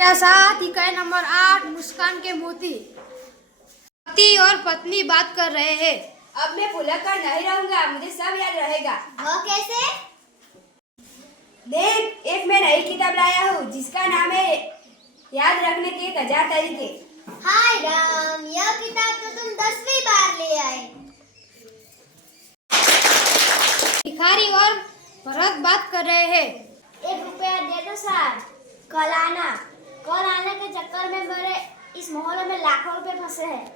साथ इकाई नंबर 8 मुस्कान के मोती। पति और पत्नी बात कर रहे हैं। अब मैं भुलक कर नहीं रहूंगा, मुझे सब याद रहेगा। वो कैसे? देख, एक मैं नई किताब लाया हूँ जिसका नाम है याद रखने के 1000 तरीके। हाय राम, यह किताब तो तुम 10वीं बार ले आए। भिखारी और भरत बात कर रहे हैं। 1 रुपया दे दो सर, कल आना। कल आने के चक्कर में मेरे इस मोहल्ले में लाखों रुपए फंसे हैं।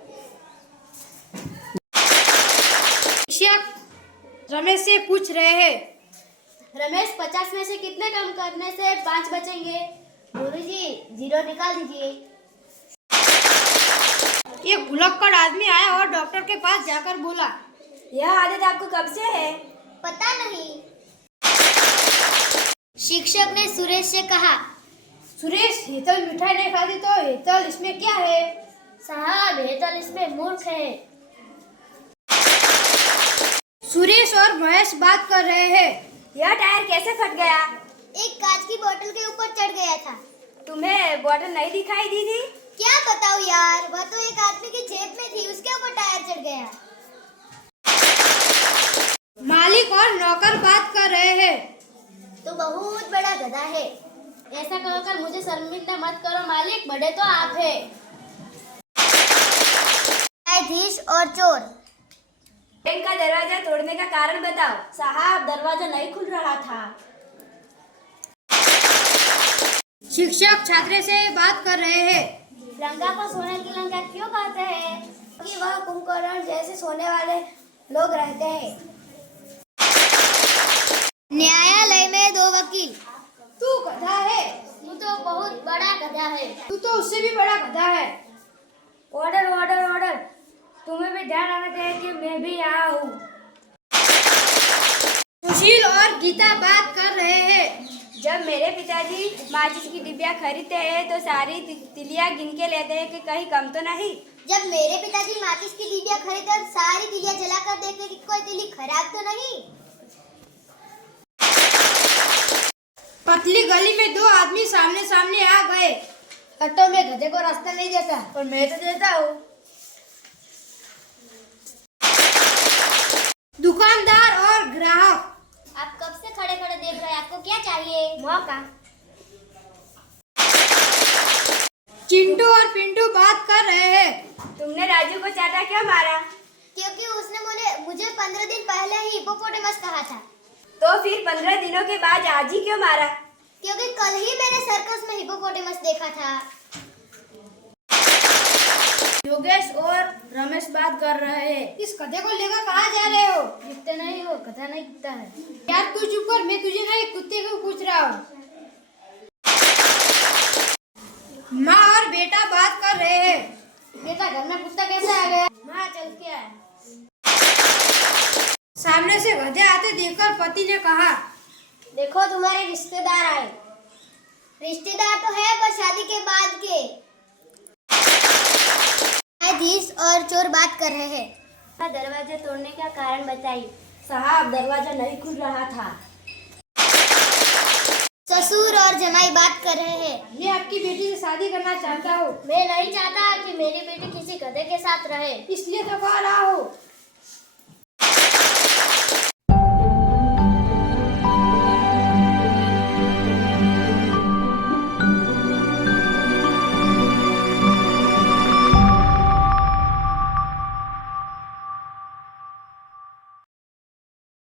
शिक्षक रमेश से पूछ रहे हैं। रमेश, 50 में से कितने कम करने से 5 बचेंगे? गुरुजी, 0 निकाल दीजिए। एक भुलक्कड़ आदमी आया और डॉक्टर के पास जाकर बोला, यह आदत आपको कब से है? पता नहीं। शिक्षक ने सुरेश से कहा, सुरेश, हेतल मिठाई नहीं खाती तो हेतल इसमें क्या है? साहब, हेतल इसमें मूर्ख है। सुरेश और महेश बात कर रहे हैं। यह टायर कैसे फट गया? एक कांच की बोतल के ऊपर चढ़ गया था। तुम्हें बोतल नहीं दिखाई दी थी? क्या बताऊं यार, वह तो एक आदमी की जेब में थी, उसके ऊपर टायर चढ़ गया। मालिक और नौकर बात कर रहे हैं। तो बहुत बड़ा गधा है। ऐसा कहकर मुझे शर्मिंदा मत करो मालिक, बड़े तो आप हैं। न्यायाधीश और चोर। बैंक का दरवाजा तोड़ने का कारण बताओ। साहब, दरवाजा नहीं खुल रहा था। शिक्षक छात्र से बात कर रहे हैं। लंका को सोने की लंका क्यों कहते हैं? क्योंकि वह कुंभकर्ण जैसे सोने वाले लोग रहते हैं। न्यायालय में 2 वकील। तू गधा है। तू तो बहुत बड़ा गधा है। तू तो उससे भी बड़ा गधा है। Order order order. तुम्हें भी ध्यान रखना चाहिए कि मैं भी यहाँ हूँ। सुशील और गीता बात कर रहे हैं। जब मेरे पिताजी माचिस की डिब्बिया खरीदते हैं तो सारी तिलियां गिन के लेते हैं कि कहीं कम तो नहीं। जब मेरे पिताजी माचिस की डिब्बिया खरीदते सारी तिलियां जलाकर देखते कि कोई तिली खराब तो नहीं। पतली गली में 2 आदमी सामने सामने आ गए। हटो, मैं गधे को रास्ता नहीं देता। और मैं तो देता हूँ। दुकानदार और ग्राहक। आप कब से खड़े खड़े देख रहे हैं, आपको क्या चाहिए? मौका। चिंटू और पिंटू बात कर रहे हैं। तुमने राजू को चाटा क्यों मारा? क्योंकि उसने मुझे 15 दिन पहले ही हिप्पोपोटेमस कहा था। तो फिर 15 दिनों के बाद आज ही क्यों मारा? क्योंकि कल ही मैंने सर्कस में हिप्पोपोटेमस देखा था। योगेश और रमेश बात कर रहे हैं। इस गधे को लेकर कहाँ जा रहे हो? दिखते नहीं हो, गधा नहीं दिखता है। यार तू चुप कर, मैं तुझे नहीं कुत्ते को पूछ रहा हूँ। माँ और बेटा बात कर रहे हैं। बेटा, घर में कुत्ता कैसे आ गया? माँ, चल के आया। सामने से गधे आते देखकर पति ने कहा, देखो तुम्हारे रिश्तेदार आए। रिश्तेदार तो है पर शादी के बाद के। न्यायाधीश और चोर बात कर रहे हैं। दरवाजा तोड़ने का कारण बताइए। साहब, दरवाजा नहीं खुल रहा था। ससुर और जमाई बात कर रहे हैं। मैं आपकी बेटी से शादी करना चाहता हूँ। मैं नहीं चाहता कि मेरी बेटी किसी गधे के साथ रहे। इसलिए तो कह रहा हूँ।